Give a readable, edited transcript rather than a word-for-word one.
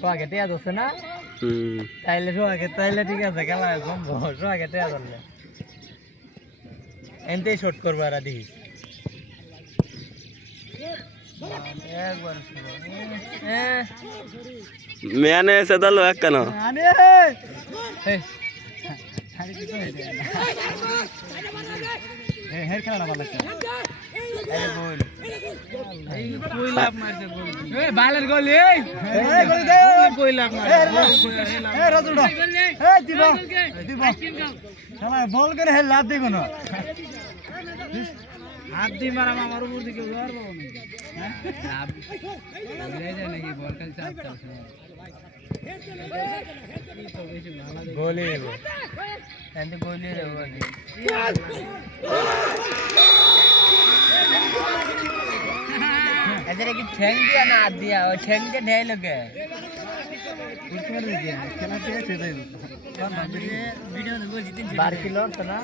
সোয়াকে টেয়া ধরছে না? তাইলে সোয়াকে তাইলে ঠিক আছে, খেলা সম্ভব। সোয়াকে টেয়া ধরলে এনতেই শর্ট করবো আর দেখিস একবার মেয়ানে এসে দল এক কেন হের খেলাটা ভালো লাগছে। বালের গোল বল করে হে লাভ দিব না, হাত দিয়ে মারাম আমার উপর দিকে নাকি বল গোলি গোলি এদের কি ঠ্যাং দিয়া না হাত দিয়া? ওই ঠ্যাং দিয়ে ঢেই লোকে খেলা 12 কিলো না।